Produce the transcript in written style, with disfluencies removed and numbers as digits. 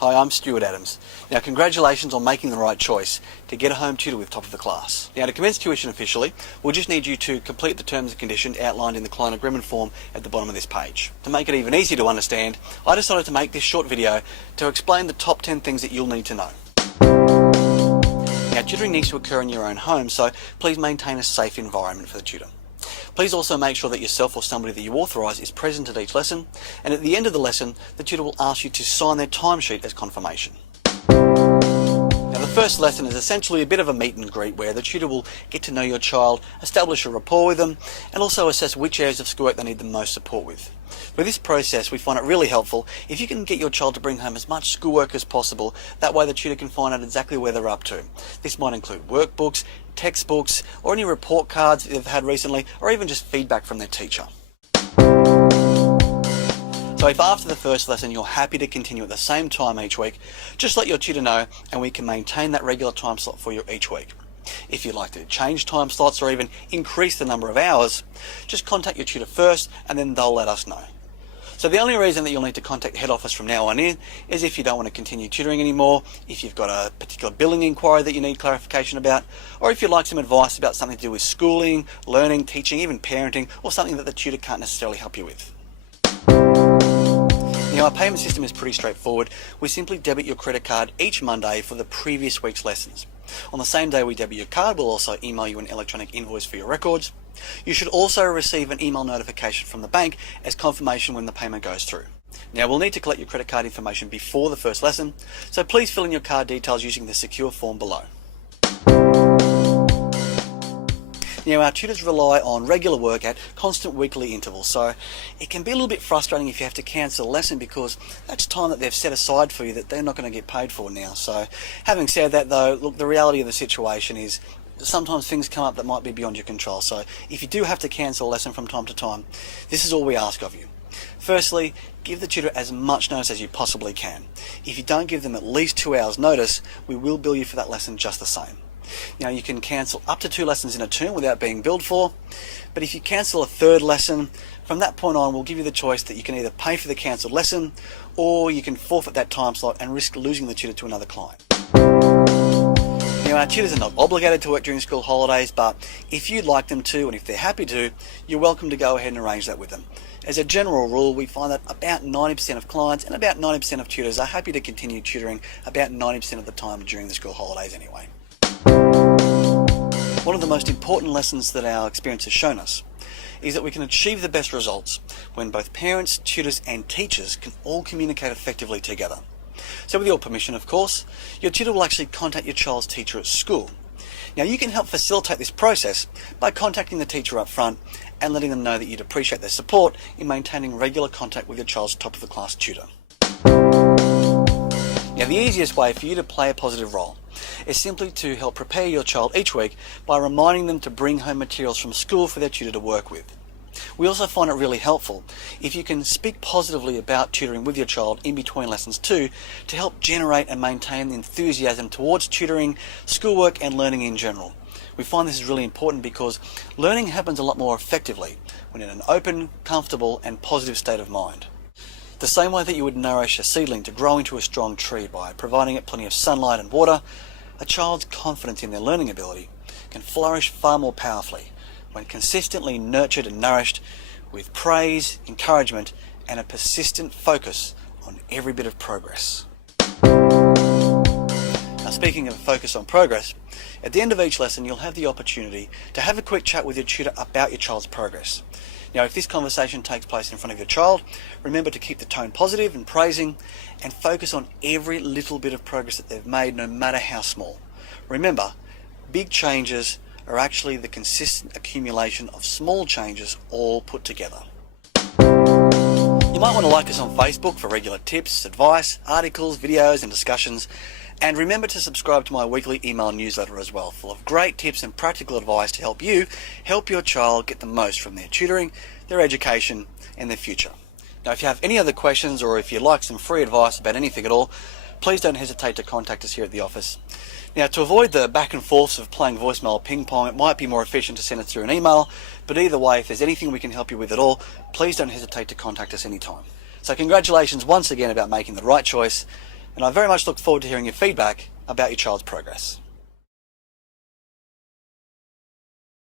Hi, I'm Stuart Adams. Now, congratulations on making the right choice to get a home tutor with top of the class. Now, to commence tuition officially, we'll just need you to complete the terms and conditions outlined in the client agreement form at the bottom of this page. To make it even easier to understand, I decided to make this short video to explain the top 10 things that you'll need to know. Now, tutoring needs to occur in your own home, so please maintain a safe environment for the tutor. Please also make sure that yourself or somebody that you authorise is present at each lesson, and at the end of the lesson, the tutor will ask you to sign their timesheet as confirmation. Now, the first lesson is essentially a bit of a meet and greet where the tutor will get to know your child, establish a rapport with them, and also assess which areas of schoolwork they need the most support with. For this process, we find it really helpful if you can get your child to bring home as much schoolwork as possible. That way the tutor can find out exactly where they're up to. This might include workbooks, textbooks, or any report cards that they've had recently, or even just feedback from their teacher. So if after the first lesson you're happy to continue at the same time each week, just let your tutor know and we can maintain that regular time slot for you each week. If you'd like to change time slots or even increase the number of hours, just contact your tutor first and then they'll let us know. So the only reason that you'll need to contact head office from now on in is if you don't want to continue tutoring anymore, if you've got a particular billing inquiry that you need clarification about, or if you'd like some advice about something to do with schooling, learning, teaching, even parenting, or something that the tutor can't necessarily help you with. Now, our payment system is pretty straightforward. We simply debit your credit card each Monday for the previous week's lessons. On the same day we debit your card, we'll also email you an electronic invoice for your records. You should also receive an email notification from the bank as confirmation when the payment goes through. Now, we'll need to collect your credit card information before the first lesson, so please fill in your card details using the secure form below. Now, our tutors rely on regular work at constant weekly intervals, so it can be a little bit frustrating if you have to cancel a lesson because that's time that they've set aside for you that they're not going to get paid for now. So having said that though, look, the reality of the situation is sometimes things come up that might be beyond your control. So if you do have to cancel a lesson from time to time, this is all we ask of you. Firstly, give the tutor as much notice as you possibly can. If you don't give them at least 2 hours notice, we will bill you for that lesson just the same. Now, you can cancel up to 2 lessons in a term without being billed for, but if you cancel a third lesson, from that point on we'll give you the choice that you can either pay for the cancelled lesson or you can forfeit that time slot and risk losing the tutor to another client. Now, our tutors are not obligated to work during school holidays, but if you'd like them to and if they're happy to, you're welcome to go ahead and arrange that with them. As a general rule, we find that about 90% of clients and about 90% of tutors are happy to continue tutoring about 90% of the time during the school holidays anyway. One of the most important lessons that our experience has shown us is that we can achieve the best results when both parents, tutors and teachers can all communicate effectively together. So with your permission, of course, your tutor will actually contact your child's teacher at school. Now, you can help facilitate this process by contacting the teacher up front and letting them know that you'd appreciate their support in maintaining regular contact with your child's top of the class tutor. Now, the easiest way for you to play a positive role is simply to help prepare your child each week by reminding them to bring home materials from school for their tutor to work with. We also find it really helpful if you can speak positively about tutoring with your child in between lessons too, to help generate and maintain the enthusiasm towards tutoring, schoolwork and learning in general. We find this is really important because learning happens a lot more effectively when in an open, comfortable and positive state of mind. The same way that you would nourish a seedling to grow into a strong tree by providing it plenty of sunlight and water, a child's confidence in their learning ability can flourish far more powerfully when consistently nurtured and nourished with praise, encouragement and a persistent focus on every bit of progress. Now, speaking of focus on progress, at the end of each lesson you'll have the opportunity to have a quick chat with your tutor about your child's progress. Now, if this conversation takes place in front of your child, remember to keep the tone positive and praising and focus on every little bit of progress that they've made, no matter how small. Remember, big changes are actually the consistent accumulation of small changes all put together. You might want to like us on Facebook for regular tips, advice, articles, videos and discussions. And remember to subscribe to my weekly email newsletter as well, full of great tips and practical advice to help you help your child get the most from their tutoring, their education and their future. Now, if you have any other questions or if you'd like some free advice about anything at all, please don't hesitate to contact us here at the office. Now, to avoid the back and forths of playing voicemail ping pong, it might be more efficient to send it through an email, but either way, if there's anything we can help you with at all, please don't hesitate to contact us anytime. So congratulations once again about making the right choice, and I very much look forward to hearing your feedback about your child's progress.